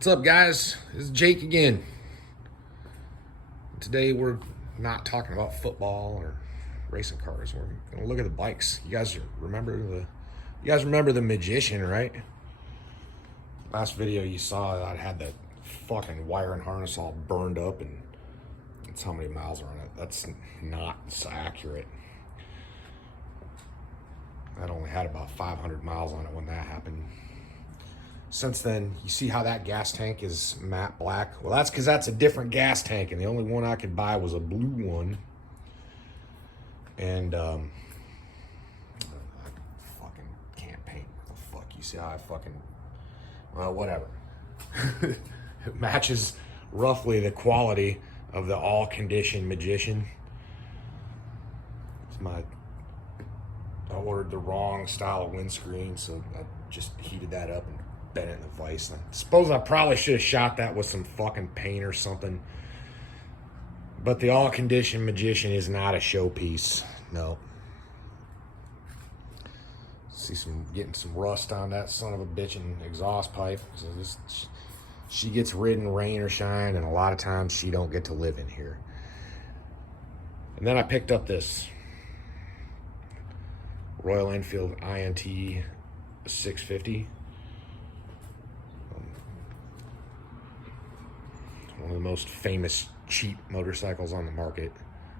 What's up, guys? This is Jake again. Today we're not talking about football or racing cars. We're gonna look at the bikes. You guys remember the magician, right? Last video you saw, I had that fucking wire and harness all burned up, and that's how many miles are on it. That's not accurate. That only had about 500 miles on it when that happened. Since then, you see how that gas tank is matte black? Well, that's because that's a different gas tank, and the only one I could buy was a blue one. And I fucking can't paint. What the fuck? You see how I fucking... Well, whatever. It matches roughly the quality of the all-condition magician. I ordered the wrong style of windscreen, so I just heated that up and bent it in the vise. I suppose I probably should have shot that with some fucking paint or something. But the all-condition magician is not a showpiece. No. See getting some rust on that son of a bitchin' exhaust pipe. So she gets ridden rain or shine, and a lot of times she don't get to live in here. And then I picked up this Royal Enfield INT 650. One of the most famous cheap motorcycles on the market.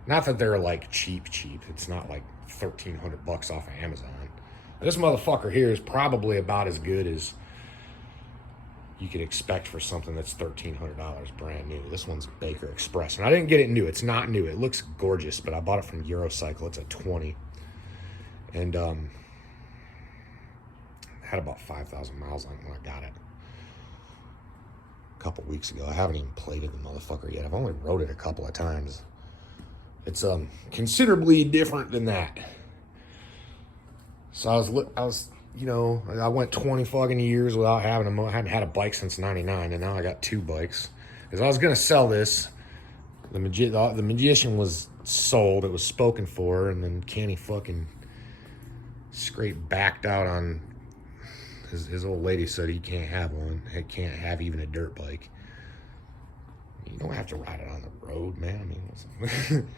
Not that they're like cheap. It's not like $1,300 off of Amazon. This motherfucker here is probably about as good as you could expect for something that's $1,300 brand new. This one's Baker Express, and I didn't get it new. It's not new. It looks gorgeous, but I bought it from Eurocycle. It's a 20, and had about 5,000 miles on it when I got it a couple weeks ago. I haven't even plated the motherfucker yet. I've only rode it a couple of times. It's considerably different than that. So I went 20 fucking years without having them. I hadn't had a bike since '99, and now I got two bikes. Because I was gonna sell this. The magician was sold. It was spoken for, and then Kenny fucking straight backed out on. His old lady said he can't have one. He can't have even a dirt bike. You don't have to ride it on the road, man. I mean,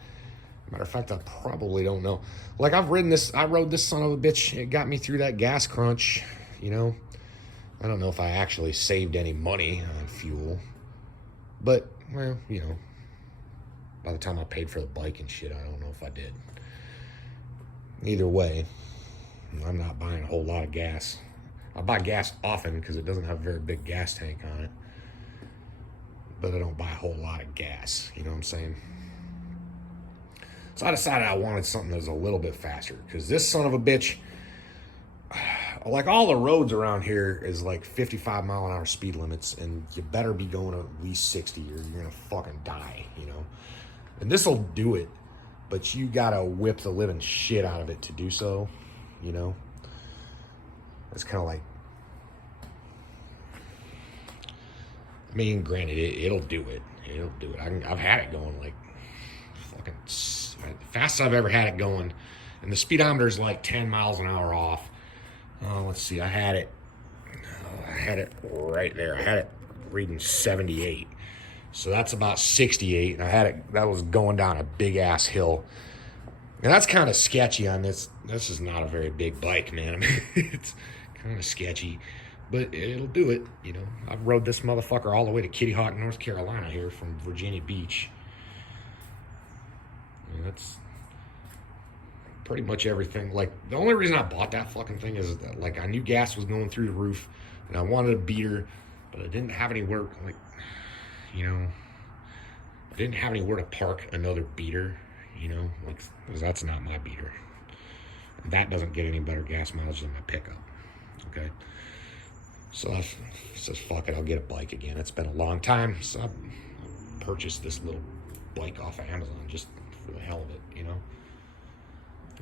matter of fact, I probably don't know. Like, I've ridden this. I rode this son of a bitch. It got me through that gas crunch, you know. I don't know if I actually saved any money on fuel. But, well, you know, by the time I paid for the bike and shit, I don't know if I did. Either way, I'm not buying a whole lot of gas. I buy gas often because it doesn't have a very big gas tank on it. But I don't buy a whole lot of gas, you know what I'm saying? So I decided I wanted something that was a little bit faster, because this son of a bitch, like all the roads around here is like 55 mile an hour speed limits, and you better be going at least 60 or you're gonna fucking die, you know? And this'll do it, but you gotta whip the living shit out of it to do so, you know? It's kind of like, I mean, granted, it'll do it. It'll do it. I've had it going like fucking the fastest I've ever had it going, and the speedometer is like 10 miles an hour off. Let's see, I had it right there. I had it reading 78, so that's about 68, and I had it. That was going down a big ass hill, and that's kind of sketchy on this. This is not a very big bike, man. I mean, it's kind of sketchy, but it'll do it, you know. I rode this motherfucker all the way to Kitty Hawk, North Carolina here from Virginia Beach. And that's pretty much everything. Like, the only reason I bought that fucking thing is that, like, I knew gas was going through the roof, and I wanted a beater, but I didn't have anywhere, like, you know, I didn't have anywhere to park another beater, you know, like, because that's not my beater. That doesn't get any better gas mileage than my pickup. Okay, so I says, fuck it, I'll get a bike again. It's been a long time, so I purchased this little bike off of Amazon just for the hell of it, you know.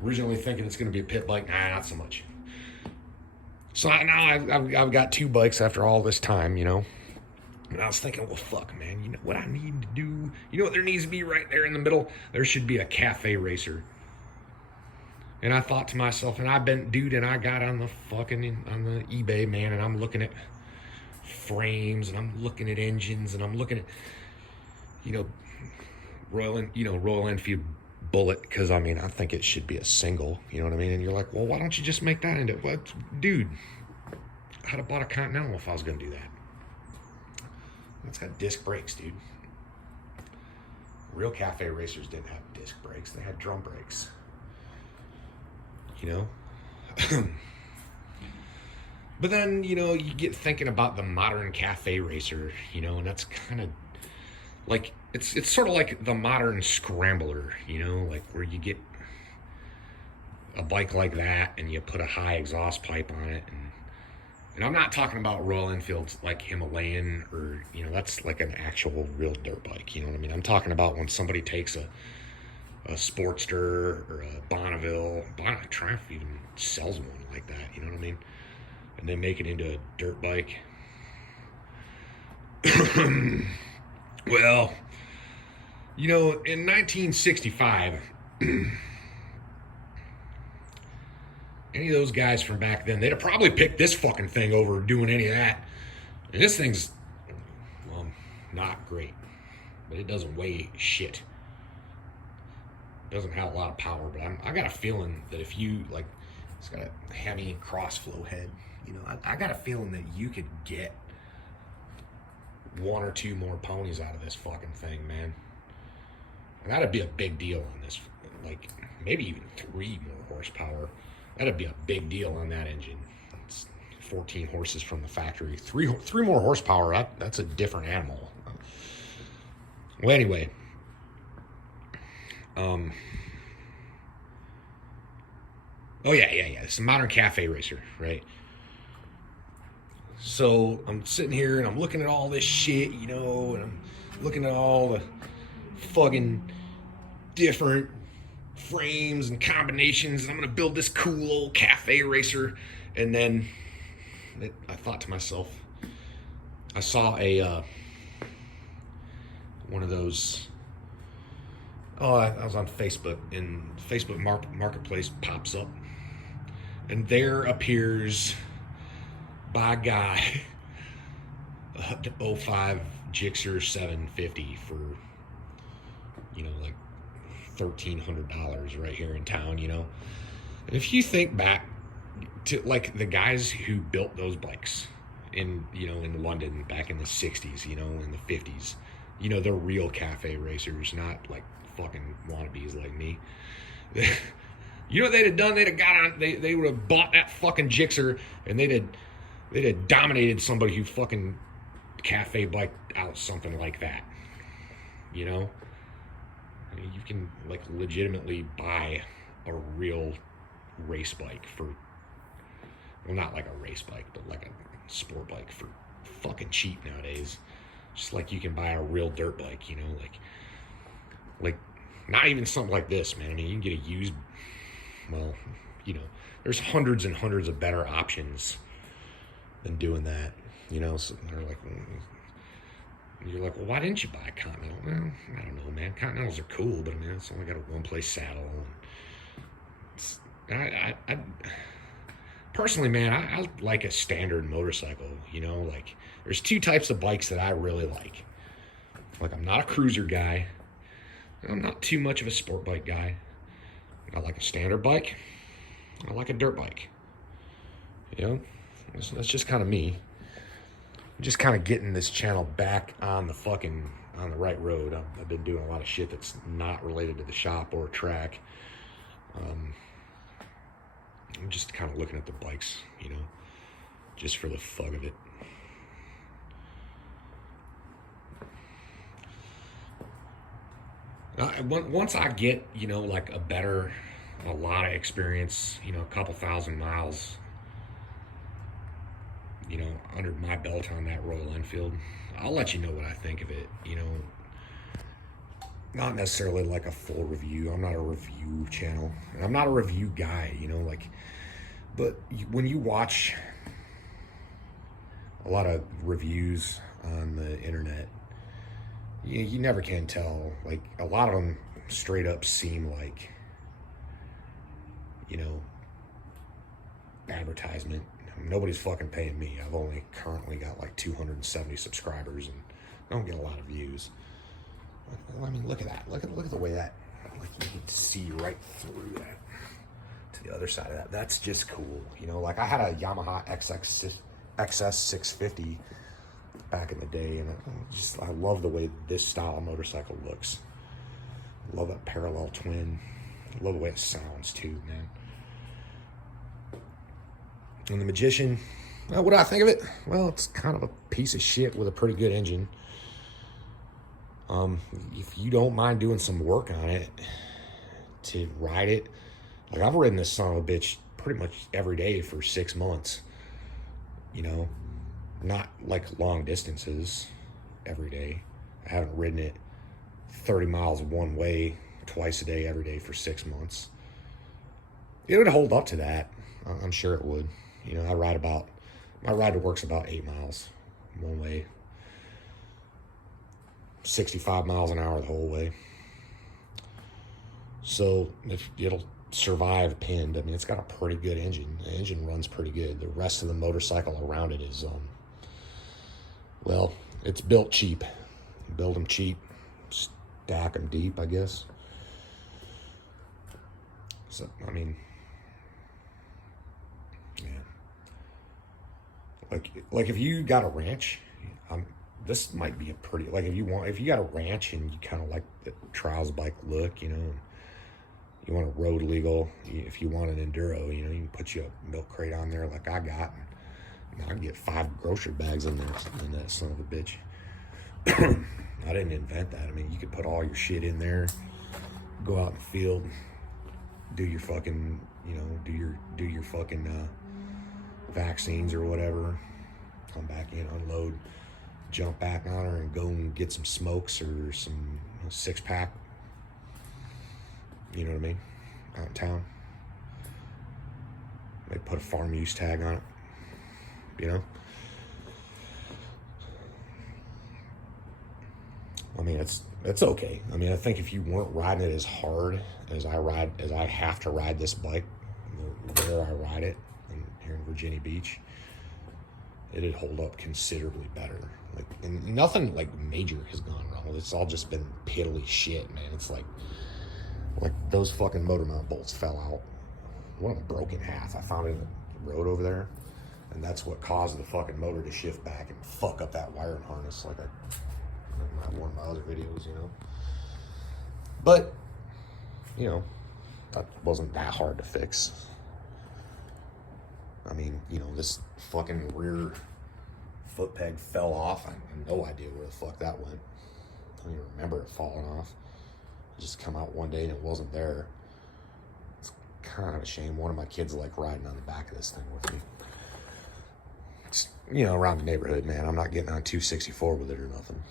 Originally thinking it's going to be a pit bike, nah, not so much. So now I've got two bikes after all this time, you know. And I was thinking, well, fuck, man, you know what I need to do? You know what there needs to be right there in the middle? There should be a cafe racer. And I thought to myself, and I got on the eBay, man, and I'm looking at frames, and I'm looking at engines, and I'm looking at, you know, Royal Enfield Bullet, because I mean, I think it should be a single, you know what I mean? And you're like, well, why don't you just make that into, what, dude, I'd have bought a Continental if I was going to do that. It's got disc brakes, dude. Real cafe racers didn't have disc brakes, they had drum brakes, you know? But then, you know, you get thinking about the modern cafe racer, you know, and that's kind of like, it's sort of like the modern scrambler, you know, like where you get a bike like that and you put a high exhaust pipe on it. And I'm not talking about Royal Enfield's like Himalayan, or, you know, that's like an actual real dirt bike, you know what I mean? I'm talking about when somebody takes a Sportster or a Bonneville, Triumph even sells one like that, you know what I mean? And they make it into a dirt bike. Well, you know, in 1965, any of those guys from back then, they'd have probably picked this fucking thing over doing any of that. And this thing's, well, not great, but it doesn't weigh shit. It doesn't have a lot of power, but I got a feeling that if you, like, it's got a Hemi crossflow head, you know, I got a feeling that you could get one or two more ponies out of this fucking thing, man. And that'd be a big deal on this, like, maybe even 3 more horsepower. That'd be a big deal on that engine. It's 14 horses from the factory. Three more horsepower, that's a different animal. Well, anyway. Oh, yeah. It's a modern cafe racer, right? So I'm sitting here and I'm looking at all this shit, you know, and I'm looking at all the fucking different frames and combinations, and I'm gonna build this cool old cafe racer. And then I thought to myself, I saw a one of those, I was on Facebook, and Facebook Marketplace pops up, and there appears by guy a 05 Gixxer 750 for, you know, like $1,300 right here in town, you know. And if you think back to like the guys who built those bikes in, you know, in London back in the 60s, you know, in the 50s, you know, they're real cafe racers, not like fucking wannabes like me. You know what they'd have done? They'd have got on, they would have bought that fucking Gixxer, and they'd have dominated somebody who fucking cafe biked out something like that, you know. I mean, you can like legitimately buy a real race bike for, well, not like a race bike, but like a sport bike for fucking cheap nowadays. Just like you can buy a real dirt bike, you know, like not even something like this, man. I mean, you can get a used, well, you know, there's hundreds and hundreds of better options than doing that, you know. So they're like, you're like, well, why didn't you buy a Continental? Well, I don't know, man. Continentals are cool, but I mean, it's only got a one-place saddle. And I personally, man, I like a standard motorcycle, you know. Like, there's 2 types of bikes that I really like. Like, I'm not a cruiser guy. I'm not too much of a sport bike guy. I like a standard bike. I like a dirt bike. You know, that's just kind of me. I'm just kind of getting this channel back on the right road. I've been doing a lot of shit that's not related to the shop or track. I'm just kind of looking at the bikes, you know, just for the fun of it. Once I get, you know, like a lot of experience, you know, a couple thousand miles, you know, under my belt on that Royal Enfield, I'll let you know what I think of it, you know. Not necessarily like a full review. I'm not a review channel, and I'm not a review guy, you know, like, but when you watch a lot of reviews on the internet, you never can tell. Like, a lot of them straight up seem like, you know, advertisement. I Nobody's fucking paying me. I've only currently got like 270 subscribers and I don't get a lot of views. I mean, look at that. Look at the way that, like, you can see right through that to the other side of that. That's just cool. You know, like I had a Yamaha XS 650 back in the day, and I love the way this style of motorcycle looks. I love that parallel twin. I love the way it sounds too, man. And the Magician, what do I think of it? Well, it's kind of a piece of shit with a pretty good engine. If you don't mind doing some work on it to ride it, like I've ridden this son of a bitch pretty much every day for 6 months, you know, not like long distances every day. I haven't ridden it 30 miles one way twice a day every day for 6 months. It would hold up to that. I'm sure it would. You know, my ride to work's about 8 miles one way. 65 miles an hour the whole way. So if it'll survive pinned, I mean, it's got a pretty good engine. The engine runs pretty good. The rest of the motorcycle around it is, well, it's built cheap. Build them cheap, stack them deep, I guess. So, I mean, yeah. Like if you got a ranch, this might be a pretty, like if you got a ranch and you kind of like the trials bike look, you know, you want a road legal, if you want an enduro, you know, you can put you a milk crate on there like I got, and I can get 5 grocery bags in there, in that son of a bitch. I didn't invent that. I mean, you could put all your shit in there, go out in the field, do your fucking, you know, do your fucking vaccines or whatever, come back in, unload, jump back on her and go and get some smokes or some 6-pack, you know what I mean, out in town. They put a farm use tag on it, you know. I mean, it's okay. I mean, I think if you weren't riding it as hard as I have to ride this bike, where I ride it here in Virginia Beach, it'd hold up considerably better. Like, and nothing like major has gone wrong. It's all just been piddly shit, man. It's like those fucking motor mount bolts fell out. One of them broke in half. I found it in the road over there, and that's what caused the fucking motor to shift back and fuck up that wiring harness, like one of my other videos, you know. But, you know, that wasn't that hard to fix. I mean, you know, this fucking rear foot peg fell off. I have no idea where the fuck that went. I don't even remember it falling off. It just come out one day and it wasn't there. It's kind of a shame. One of my kids like riding on the back of this thing with me. It's, you know, around the neighborhood, man. I'm not getting on 264 with it or nothing.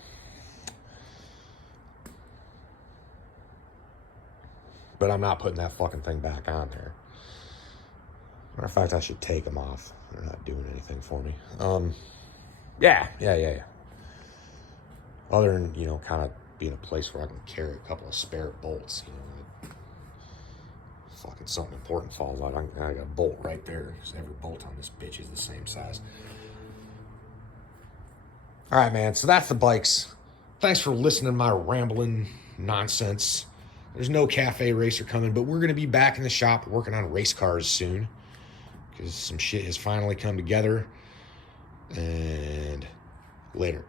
But I'm not putting that fucking thing back on there. Matter of fact, I should take them off. They're not doing anything for me. Yeah. Other than, you know, kind of being a place where I can carry a couple of spare bolts, you know, fucking something important falls out. I got a bolt right there, because every bolt on this bitch is the same size. All right, man, so that's the bikes. Thanks for listening to my rambling nonsense. There's no cafe racer coming, but we're going to be back in the shop working on race cars soon, because some shit has finally come together. And later.